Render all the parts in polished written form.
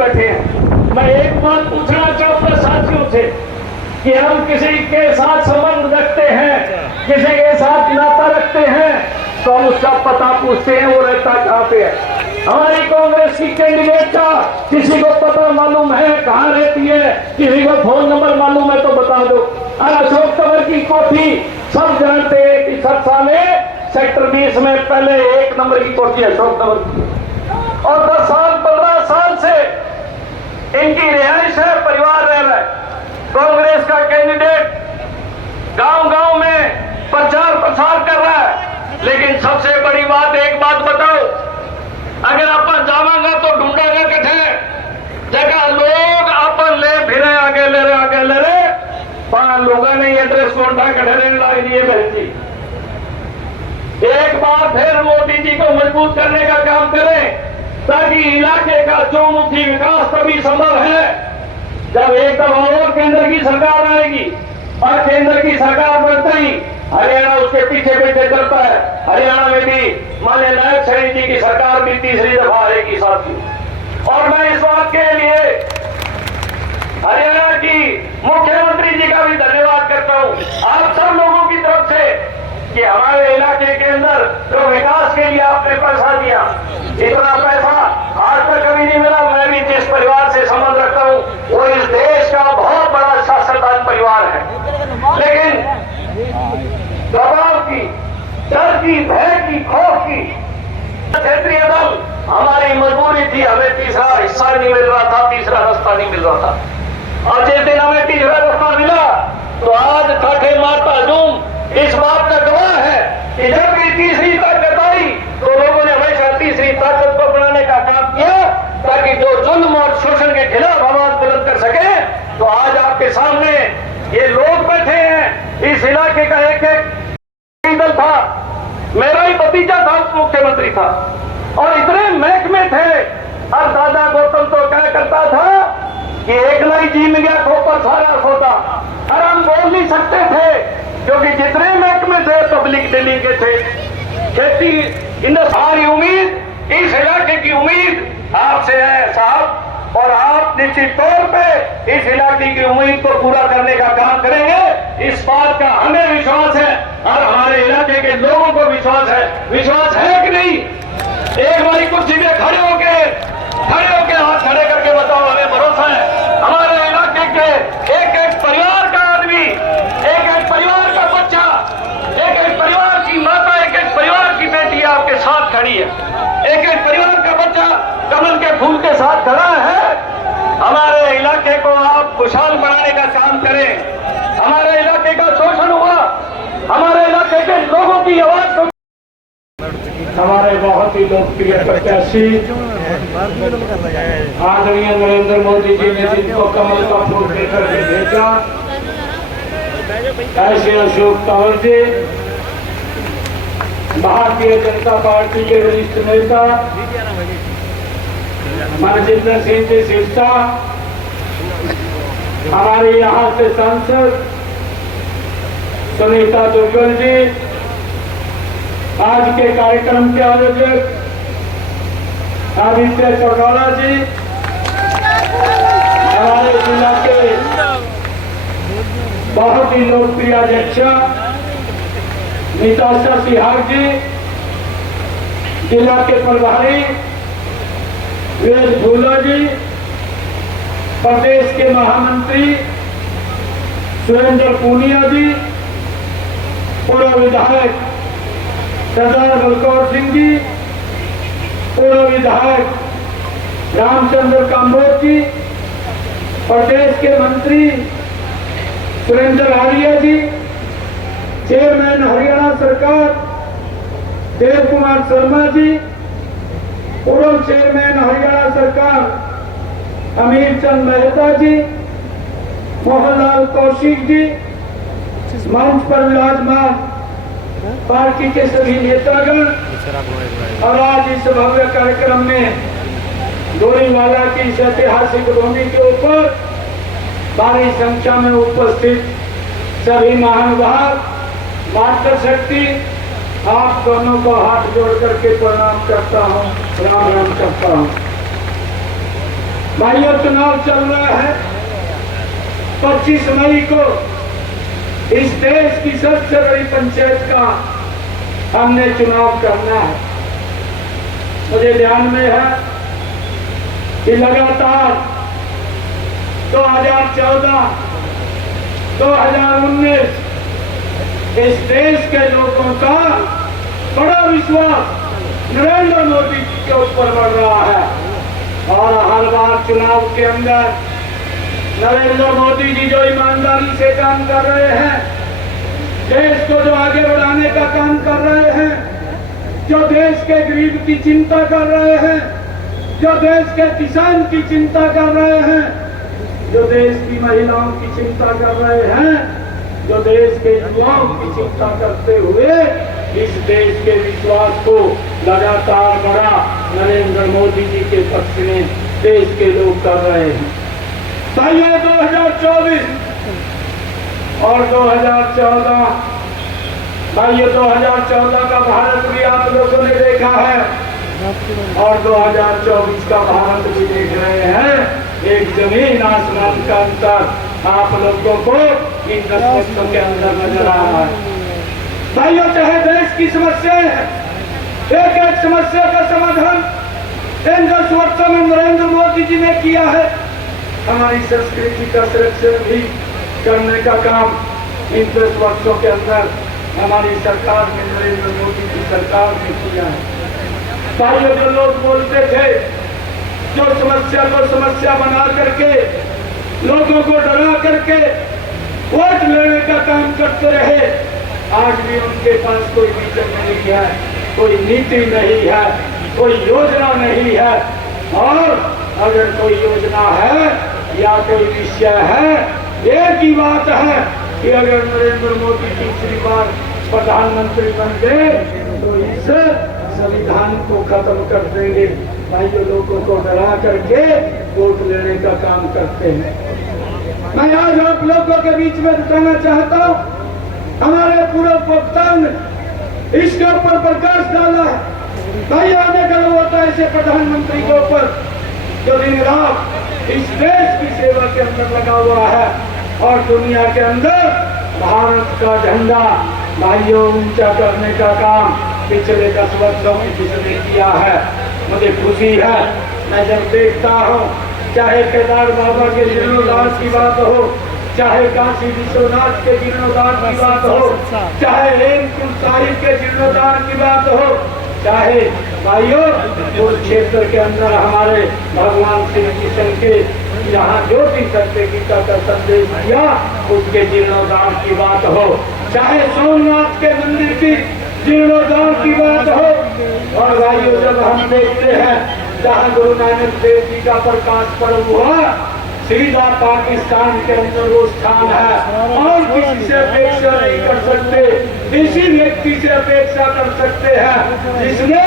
बैठे हैं। मैं एक बात पूछना चाहूंगा साथियों से कि हम किसी के साथ संबंध रखते हैं, किसी के साथ नाता रखते हैं, तो हम उसका पता पूछते हैं वो रहता कहाँ पे है। हमारी कांग्रेस की कैंडिडेट का किसी को पता मालूम है कहाँ रहती है, किसी को फोन नंबर मालूम है तो बता दो। अशोक तंवर की कोठी सब जानते हैं कि सरसा में सेक्टर 20 में पहले 1 नंबर की कोठी है अशोक तंवर की, और 10 साल 15 साल से इनकी रिहाइश है, परिवार रह रहा है। कांग्रेस का कैंडिडेट गांव-गांव में प्रचार प्रसार कर रहा है, लेकिन सबसे बड़ी बात, एक बात बताओ, अगर अपन जावांगा तो ढूंढागा कठे जगह लोग अपन ले फिरे आगे ले रहे 5 लोगों ने एड्रेस को उठा कठे लाई दिए। बहन जी, एक बार फिर मोदी जी को मजबूत करने का काम करें, ताकि इलाके का चौमुखी विकास तभी संभव है जब एक दफा और केंद्र की सरकार आएगी, और केंद्र की सरकार बनते ही हरियाणा उसके पीछे पीछे चलता है। हरियाणा में भी माननीय नायब सैनी जी की सरकार भी तीसरी दफा आएगी साथियों। और मैं इस बात के लिए हरियाणा की मुख्यमंत्री जी का भी धन्यवाद करता हूं आप सब लोगों की तरफ से कि हमारे इलाके के अंदर जो विकास के लिए आपने पैसा दिया, इतना पैसा आज तक कभी नहीं मिला। मैं भी जिस परिवार से संबंध रखता हूं वो इस देश का बहुत बड़ा शासनदान परिवार है, लेकिन दबाव की, डर की, भय की, खौफ की क्षेत्रीय दल हमारी मजबूरी थी, हमें तीसरा हिस्सा नहीं मिल रहा था, तीसरा रास्ता नहीं मिल रहा था। और जिस दिन हमें तीसरा रास्ता मिला तो आज ठाठे मारता जूम इस बात का गवाह है कि जब भी तीसरी ताकत आई तो लोगों ने हमेशा तीसरी ताकत को बनाने का काम किया, ताकि जो जुल्म और शोषण के खिलाफ आवाज बुलंद कर सके। तो आज आपके सामने ये लोग बैठे हैं, इस इलाके का एक दल था, मेरा ही भतीजा था, मुख्यमंत्री था, और इतने महकमे थे। और दादा गौतम तो क्या करता था कि एक लाई जीन गया खोपर सारा सोता, और हम बोल नहीं सकते थे क्योंकि जितने महकमे थे पब्लिक डीलिंग के थे। खेती सारी उम्मीद, इस इलाके की उम्मीद आपसे है साहब, और आप निश्चित तौर पे इस इलाके की उम्मीद को पूरा करने का काम करेंगे, इस बात का हमें विश्वास है और हमारे इलाके के लोगों को विश्वास है कि नहीं? एक बारी कुर्सी में खड़े होके हाथ खड़े करके बताओ, हमें भरोसा है हमारे इलाके के एक परिवार का आदमी, एक परिवार का बच्चा, एक परिवार की माता, एक परिवार की बेटी आपके साथ खड़ी है, एक परिवार का बच्चा कमल के फूल के साथ खड़ा है। हमारे इलाके को आप खुशहाल बनाने का काम करें। हमारे इलाके का शोषण हुआ, हमारे इलाके के लोगों की आवाज को हमारे बहुत ही लोकप्रिय प्रत्याशी आदरणीय नरेंद्र मोदी जी ने जिनको कमल का फूल देकर के भेजा, ऐसे अशोक तंवर जी भारतीय जनता पार्टी के वरिष्ठ नेता मनजिंदर सिंह जी सिरसा, हमारे यहाँ से सांसद सुनीता दुग्गल जी, आज के कार्यक्रम के आयोजक आदित्य चौटाला जी, हमारे जिला के बहुत ही लोकप्रिय अध्यक्षा निताशा सिहाग जी, जिला के प्रभारी वेद भूला जी, प्रदेश के महामंत्री सुरेंद्र पूनिया जी, पूर्व विधायक सरदार बलकौर सिंह जी, पूर्व विधायक रामचंद्र काम्बोज जी, प्रदेश के मंत्री सुरेंद्र आर्य जी, चेयरमैन हरियाणा सरकार देव कुमार शर्मा जी, पूर्व चेयरमैन हरियाणा सरकार अमीर चंद मेहता जी, मोहनलाल कौशिक जी, मंच पर विराजमान पार्टी के सभी नेतागण, और आज इस भव्य कार्यक्रम में डोरीवाला की इस ऐतिहासिक भूमि के ऊपर भारी संख्या में उपस्थित सभी महानुभाव, मातृशक्ति, आप दोनों को हाथ जोड़ करके प्रणाम करता हूँ, राम राम करता हूँ। भाइयों, चुनाव चल रहा है। 25 मई को इस देश की सबसे बड़ी पंचायत का हमने चुनाव करना है। मुझे ध्यान में है कि लगातार 2014, 2019 इस देश के लोगों का बड़ा विश्वास नरेंद्र मोदी जी के ऊपर बढ़ रहा है और हर बार चुनाव के अंदर नरेंद्र मोदी जी जो ईमानदारी से काम कर रहे हैं, देश को जो आगे बढ़ाने का काम कर रहे हैं, जो देश के गरीब की चिंता कर रहे हैं, जो देश के किसान की चिंता कर रहे हैं, जो देश की महिलाओं की चिंता कर रहे हैं, जो देश के युवाओं की चिंता करते हुए इस देश के विश्वास को लगातार बढ़ा नरेंद्र मोदी जी के पक्ष में देश के लोग कर रहे हैं। भाइयों, 2024 और 2014, भाइयों 2014 का भारत भी आप लोगों ने देखा है और 2024 का भारत भी देख रहे हैं। एक जमीन आसमान का अंतर आप लोगों को इन 10 वर्षों के अंदर नजर आ रहा है। भाइयों, चाहे देश की समस्याएं हैं, एक एक समस्या का समाधान इन 10 वर्षों में नरेंद्र मोदी जी ने किया है। हमारी संस्कृति का संरक्षण भी करने का काम इन 10 वर्षों के अंदर हमारी सरकार ने, नरेंद्र मोदी की सरकार ने किया है। भाइयों, जो लोग बोलते थे, जो समस्या को समस्या बना करके लोगों को डरा करके वोट लेने का काम करते रहे, आज भी उनके पास कोई विजन नहीं है, कोई नीति नहीं है, कोई योजना नहीं है। और अगर कोई योजना है या कोई विषय है, एक ही बात है कि अगर नरेंद्र मोदी तीसरी बार प्रधानमंत्री बन गए तो इस संविधान को खत्म कर देंगे। भाइयों, लोगों को डरा करके वोट लेने का काम करते हैं। मैं आज आप लोगों के बीच में बताना चाहता हूँ, हमारे पूर्व वक्ताओं ने इसके ऊपर प्रकाश डाला है। भाई, आने का होता है ऐसे प्रधानमंत्री के ऊपर जो दिन रात इस देश की सेवा के अंदर लगा हुआ है और दुनिया के अंदर भारत का झंडा भाइयों ऊंचा करने का काम पिछले 10 वर्षों में जिसने किया है। मुझे खुशी है, मैं जब देखता हूँ, चाहे केदार बाबा के जीर्णोद्धार की बात हो, चाहे काशी विश्वनाथ के जीर्णोद्धार की बात हो, चाहे हेमकुंड साहिब के जीर्णोद्धार की बात हो, चाहे भाइयों उस क्षेत्र के अंदर हमारे भगवान श्री कृष्ण के जहाँ ज्योति सत्य गीता का संदेश दिया उसके जीर्णोद्धार की बात हो, चाहे सोमनाथ के मंदिर की जीर्णोद्धार की बात हो। और भाइयों, जब हम देखते हैं जहाँ गुरु नानक देव जी का प्रकाश पर्व हुआ, सीधा पाकिस्तान के अंदर वो स्थान है और किसी से अपेक्षा नहीं कर सकते, इसी व्यक्ति से अपेक्षा कर सकते हैं जिसने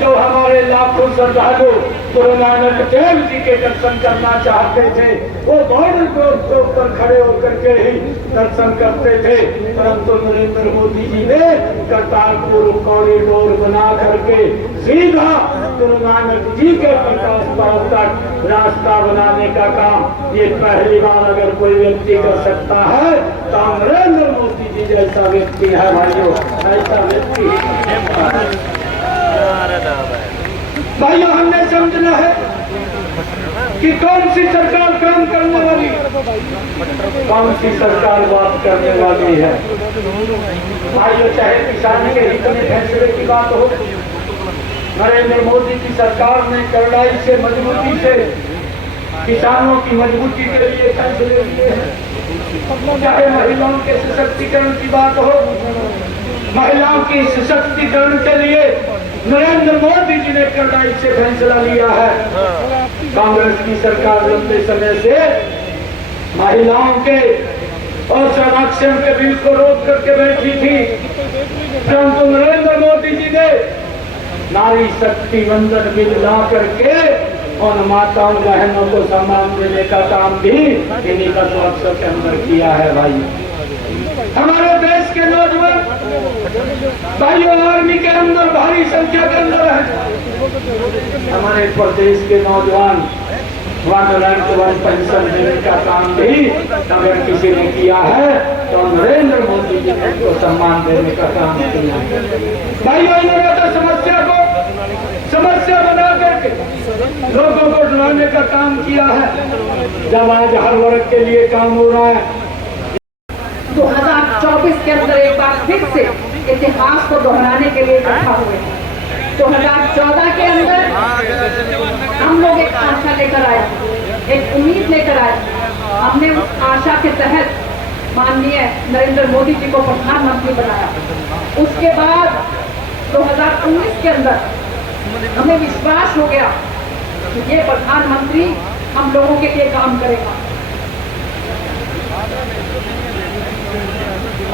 जो हमारे लाखों श्रद्धालु गुरु नानक देव जी के दर्शन करना चाहते थे, वो बॉर्डर के ऊपर खड़े होकर के ही दर्शन करते थे। परंतु नरेंद्र मोदी जी ने करतारपुर कॉरिडोर बना करके सीधा गुरु नानक जी के प्रकाश पर्व तक रास्ता बनाने का काम ये पहली बार अगर कोई व्यक्ति कर सकता है तो नरेंद्र मोदी जी जैसा व्यक्ति है। भाइयों, ऐसा व्यक्ति भाइयों हमने समझना है कि कौन सी सरकार काम करने वाली, कौन सी सरकार बात करने वाली है। भाइयों, चाहे किसान के हित में फैसले की बात हो, नरेंद्र मोदी की सरकार ने कड़ाई से मजबूती से किसानों की मजबूती के लिए फैसले लिए हैं। चाहे महिलाओं के सशक्तिकरण की बात हो, महिलाओं की सशक्तिकरण के लिए नरेंद्र मोदी जी ने कड़ाई से फैसला लिया है। कांग्रेस की सरकार लंबे समय से महिलाओं के और संरक्षण के बिल को रोक करके बैठी थी, परंतु नरेंद्र मोदी जी ने नारी शक्ति वंदन बिल ला करके उन माताओं बहनों को सम्मान देने का काम भी इन्हीं 10 वर्षों के अंदर किया है। भाई, हमारे देश के नौजवान भाइयों आर्मी के अंदर भारी संख्या के अंदर है। हमारे प्रदेश के नौजवान वन पेंशन देने का काम भी अगर किसी ने किया है तो नरेंद्र मोदी जी ने उसको सम्मान देने का काम किया है। भाइयों, इन्होंने तो समस्या बना करके लोगों को डराने का काम किया है, जब आज हर वर्ग के लिए काम हो रहा है। 2024 के अंदर एक बार फिर से इतिहास को दोहराने के लिए इकट्ठा हुए। 2014 के अंदर हम लोग एक आशा लेकर आए, एक उम्मीद लेकर आए। हमने उस आशा के तहत माननीय नरेंद्र मोदी जी को प्रधानमंत्री बनाया। उसके बाद 2019 के अंदर हमें विश्वास हो गया कि ये प्रधानमंत्री हम लोगों के लिए काम करेगा।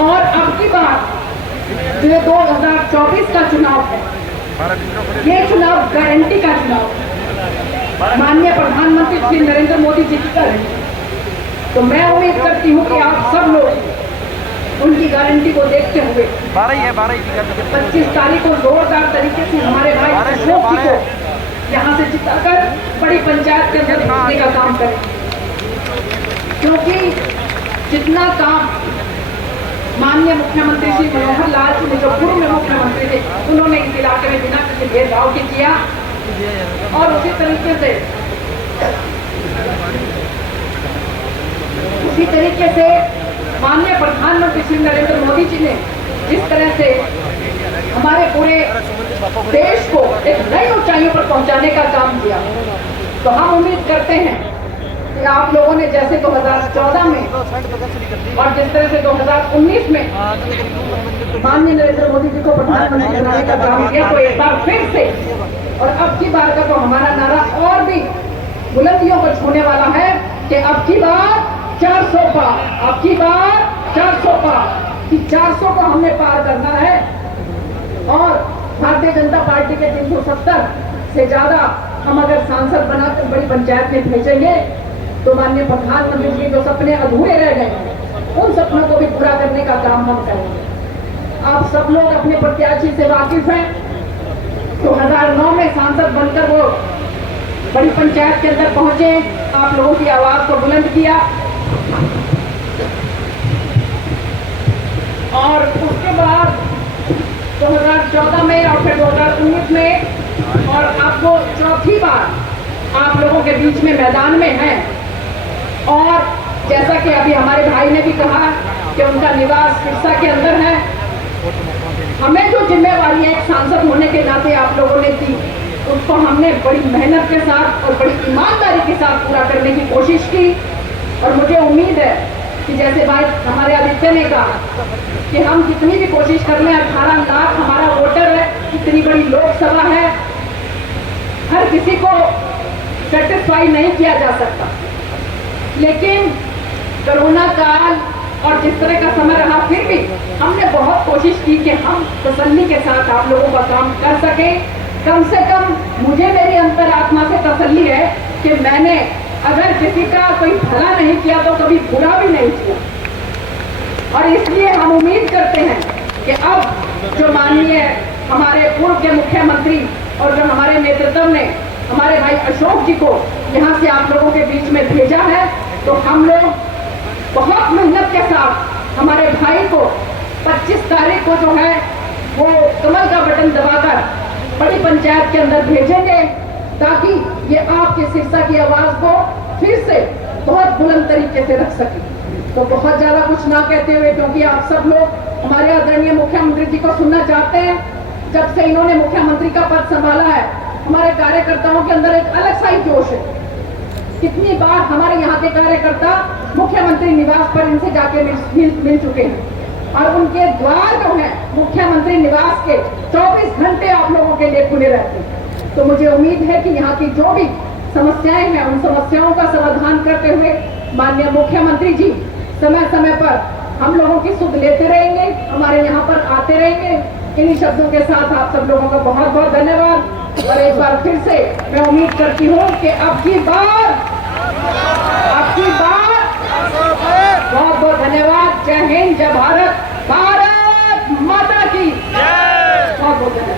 और अब की बार जो 2024 का चुनाव है, ये चुनाव गारंटी का चुनाव है, माननीय प्रधानमंत्री श्री नरेंद्र मोदी जी की गारंटी। तो मैं उम्मीद करती हूँ कि आप सब लोग उनकी गारंटी को देखते हुए 25 तारीख को जोरदार तरीके से हमारे भाई अशोक जी को यहाँ से जिताकर बड़ी पंचायत के अंदर भेजने का काम करें, क्योंकि जितना काम माननीय मुख्यमंत्री श्री मनोहर लाल जी ने, जो पूर्व में मुख्यमंत्री थे, उन्होंने इस इलाके में बिना किसी भेदभाव के किया, और उसी तरीके से माननीय प्रधानमंत्री श्री नरेंद्र मोदी जी ने जिस तरह से हमारे पूरे देश को एक नई ऊंचाइयों पर पहुंचाने का काम किया, तो हम उम्मीद करते हैं कि आप लोगों ने जैसे 2014 में और जिस तरह से 2019 में माननीय नरेंद्र मोदी जी को प्रधानमंत्री बनाने का काम किया, तो एक बार फिर से और अब की बार का तो हमारा नारा और भी बुलंदियों को छूने वाला है कि अब की बार 400 पार, अब की बार 400 पार, कि 400 को हमने पार करना है। और भारतीय जनता पार्टी के 370 से ज्यादा हम अगर सांसद बनाकर बड़ी पंचायत में भेजेंगे, तो माननीय प्रधानमंत्री जी जो सपने अधूरे रह गए, उन सपनों को भी पूरा करने का काम हम करेंगे। आप सब लोग अपने प्रत्याशी से वाकिफ हैं। 2009 में सांसद बनकर वो बड़ी पंचायत के अंदर पहुंचे, आप लोगों की आवाज को बुलंद किया, और उसके बाद 2014 में और फिर 2019 में, और अब वो चौथी बार आप लोगों के बीच में मैदान में है। और जैसा कि अभी हमारे भाई ने भी कहा कि उनका निवास सिरसा के अंदर है, हमें जो जिम्मेवारी है एक सांसद होने के नाते आप लोगों ने दी, उसको हमने बड़ी मेहनत के साथ और बड़ी ईमानदारी के साथ पूरा करने की कोशिश की। और मुझे उम्मीद है कि जैसे भाई हमारे आदित्य ने कहा कि हम जितनी भी कोशिश कर लें, 18 लाख हमारा वोटर है, इतनी बड़ी लोकसभा है, हर किसी को सेटिस्फाई नहीं किया जा सकता। लेकिन कोरोना काल और जिस तरह का समय रहा, फिर भी हमने बहुत कोशिश की कि हम तसल्ली के साथ आप लोगों का काम कर सकें। कम से कम मुझे मेरी अंतरात्मा से तसल्ली है कि मैंने अगर किसी का कोई भला नहीं किया तो कभी बुरा भी नहीं किया। और इसलिए हम उम्मीद करते हैं कि अब जो माननीय हमारे पूर्व के मुख्यमंत्री और जो हमारे नेतृत्व ने हमारे भाई अशोक जी को यहाँ से आप लोगों के बीच में भेजा है, तो हम लोग बहुत मेहनत के साथ हमारे भाई को 25 तारीख को जो है वो कमल का बटन दबाकर बड़ी पंचायत के अंदर भेजेंगे, ताकि ये आपके सिरसा की आवाज को फिर से बहुत बुलंद तरीके से रख सके। तो बहुत ज्यादा कुछ ना कहते हुए, क्योंकि आप सब लोग हमारे आदरणीय मुख्यमंत्री जी को सुनना चाहते हैं, जब से इन्होंने मुख्यमंत्री का पद संभाला है, हमारे कार्यकर्ताओं के अंदर एक अलग सा ही जोश है। कितनी बार हमारे यहाँ के कार्यकर्ता मुख्यमंत्री निवास पर इनसे जाके मिल चुके हैं, और उनके द्वार जो है मुख्यमंत्री निवास के 24 घंटे आप लोगों के लिए खुले रहते हैं। तो मुझे उम्मीद है कि यहाँ की जो भी समस्याएं हैं, उन समस्याओं का समाधान करते हुए माननीय मुख्यमंत्री जी समय समय पर हम लोगों की सुध लेते रहेंगे, हमारे यहाँ पर आते रहेंगे। इन्हीं शब्दों के साथ आप सब लोगों का बहुत बहुत धन्यवाद। और एक बार फिर से मैं उम्मीद करती हूँ कि अब की बार बहुत बहुत धन्यवाद। जय हिंद, जय भारत, भारत माता की बहुत बहुत धन्यवाद।